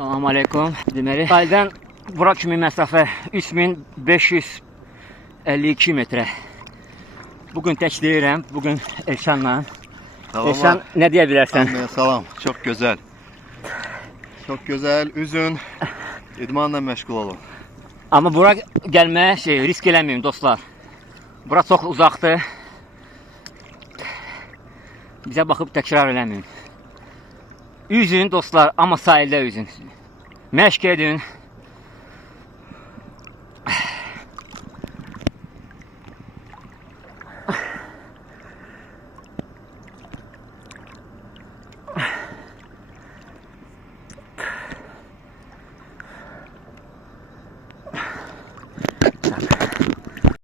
Salam aleykum. Deməli, sahildən bura kimi məsafə 3552 metrə. Bugün tək deyirəm, bugün Elşanla. Elşan, ne deyə bilərsən? Salam, çok güzel. Çok güzel, üzün, idmanla meşgul olun. Amma bura gəlməyə risk eləməyin dostlar. Bura çox uzaqdır. Bizə baxıb təkrar eləməyin. Üzün dostlar, amma sahildə üzün. Məşq edin.